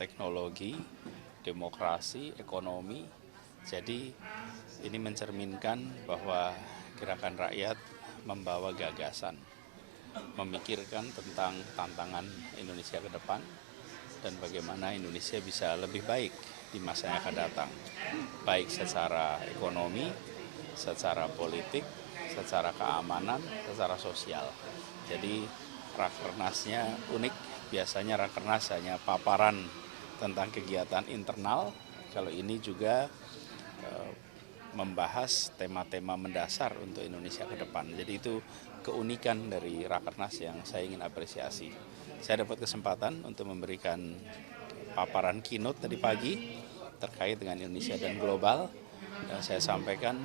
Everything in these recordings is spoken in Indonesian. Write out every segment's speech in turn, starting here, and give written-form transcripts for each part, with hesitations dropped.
teknologi, demokrasi, ekonomi. Jadi ini mencerminkan bahwa gerakan rakyat membawa gagasan, memikirkan tentang tantangan Indonesia ke depan dan bagaimana Indonesia bisa lebih baik di masa yang akan datang, baik secara ekonomi, secara politik, secara keamanan, secara sosial. Jadi Rakernasnya unik, biasanya Rakernas hanya paparan tentang kegiatan internal, kalau ini juga membahas tema-tema mendasar untuk Indonesia ke depan. Jadi itu keunikan dari Rakernas yang saya ingin apresiasi. Saya dapat kesempatan untuk memberikan paparan keynote tadi pagi terkait dengan Indonesia dan global. Dan saya sampaikan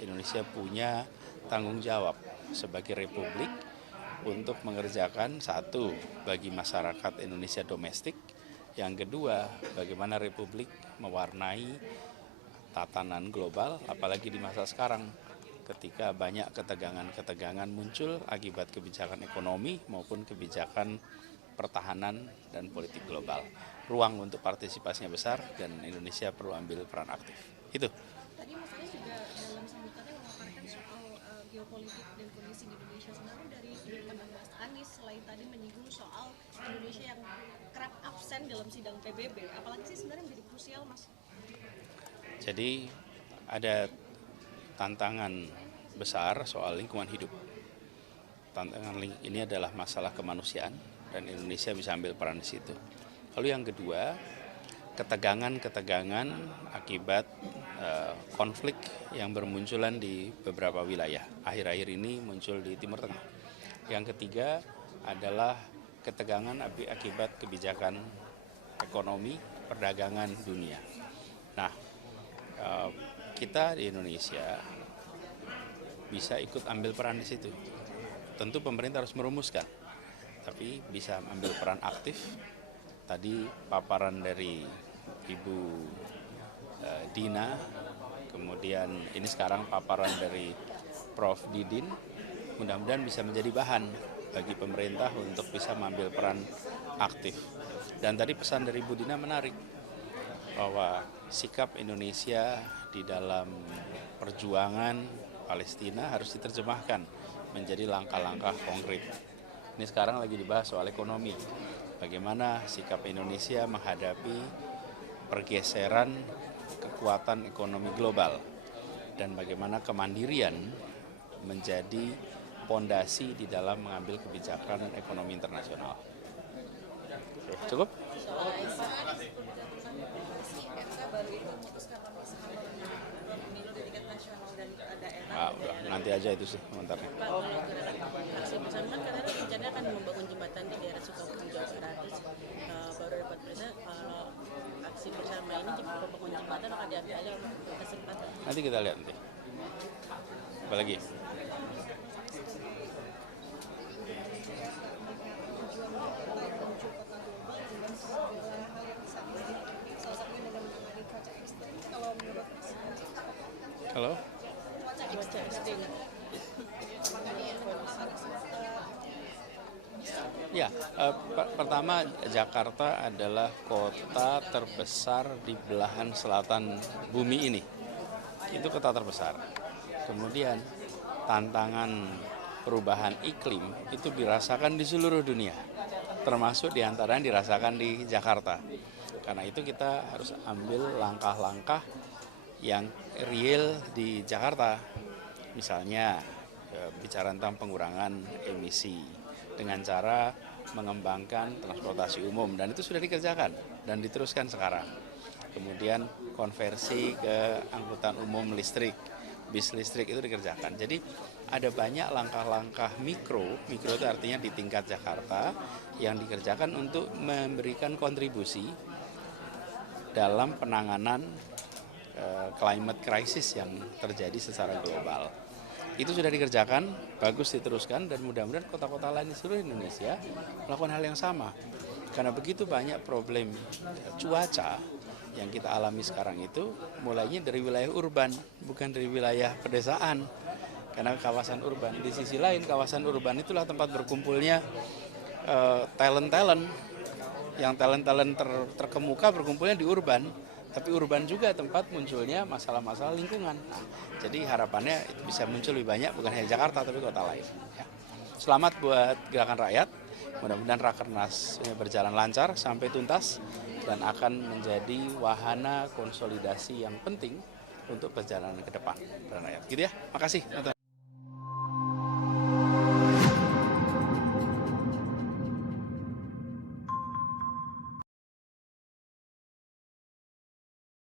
Indonesia punya tanggung jawab sebagai republik untuk mengerjakan satu bagi masyarakat Indonesia domestik, yang kedua bagaimana republik mewarnai tatanan global, apalagi di masa sekarang ketika banyak ketegangan-ketegangan muncul akibat kebijakan ekonomi maupun kebijakan pertahanan dan politik global. Ruang untuk partisipasinya besar dan Indonesia perlu ambil peran aktif. Itu. Tadi Mas Anies juga dalam sambutannya memaparkan soal geopolitik dan kondisi di Indonesia. Sebenarnya dari sudut pandang Mas Anies, selain tadi menyinggung soal Indonesia yang kerap absen dalam sidang PBB, apalagi sih sebenarnya menjadi krusial, Mas? Jadi ada tantangan besar soal lingkungan hidup. Tantangan ini adalah masalah kemanusiaan dan Indonesia bisa ambil peran di situ. Lalu yang kedua, ketegangan-ketegangan akibat konflik yang bermunculan di beberapa wilayah. Akhir-akhir ini muncul di Timur Tengah. Yang ketiga adalah ketegangan akibat kebijakan ekonomi perdagangan dunia. Nah, kita di Indonesia bisa ikut ambil peran di situ. Tentu pemerintah harus merumuskan, tapi bisa ambil peran aktif. Tadi paparan dari Ibu Dina, kemudian ini sekarang paparan dari Prof. Didin, mudah-mudahan bisa menjadi bahan bagi pemerintah untuk bisa mengambil peran aktif. Dan tadi pesan dari Ibu Dina menarik, bahwa sikap Indonesia di dalam perjuangan Palestina harus diterjemahkan menjadi langkah-langkah konkret. Ini sekarang lagi dibahas soal ekonomi. Bagaimana sikap Indonesia menghadapi pergeseran kekuatan ekonomi global dan bagaimana kemandirian menjadi pondasi di dalam mengambil kebijakan ekonomi internasional. Oke, cukup? Baru itu memutuskan pemisahan pemilu di tingkat nasional dan daerah. Udah, nanti aja itu sih komentarnya. Pak, kalau gerakan aksi bersama kan katanya rencana akan membangun jembatan di daerah Sukabumi, Jawa Barat. Baru dapat berita kalau aksi bersama ini membangun jembatan akan diambil aja kesempatan. Nanti kita lihat nanti. Apa lagi? Halo? Cuaca ekstrim. Ya, pertama Jakarta adalah kota terbesar di belahan selatan bumi ini. Itu kota terbesar. Kemudian tantangan perubahan iklim itu dirasakan di seluruh dunia, termasuk diantaranya dirasakan di Jakarta. Karena itu kita harus ambil langkah-langkah yang real di Jakarta. Misalnya bicara tentang pengurangan emisi dengan cara mengembangkan transportasi umum, dan itu sudah dikerjakan dan diteruskan sekarang. Kemudian konversi ke angkutan umum listrik, bis listrik itu dikerjakan. Jadi ada banyak langkah-langkah mikro itu artinya di tingkat Jakarta yang dikerjakan untuk memberikan kontribusi dalam penanganan climate crisis yang terjadi secara global. Itu sudah dikerjakan, bagus diteruskan, dan mudah-mudahan kota-kota lain di seluruh Indonesia melakukan hal yang sama. Karena begitu banyak problem cuaca yang kita alami sekarang itu mulainya dari wilayah urban, bukan dari wilayah pedesaan. Karena kawasan urban, di sisi lain kawasan urban itulah tempat berkumpulnya talent-talent yang talent-talent terkemuka berkumpulnya di urban, tapi urban juga tempat munculnya masalah-masalah lingkungan. Nah, jadi harapannya itu bisa muncul lebih banyak, bukan hanya Jakarta tapi kota lain. Ya. Selamat buat Gerakan Rakyat, mudah-mudahan Rakernas ini berjalan lancar sampai tuntas dan akan menjadi wahana konsolidasi yang penting untuk perjalanan ke depan. Gitu ya, makasih.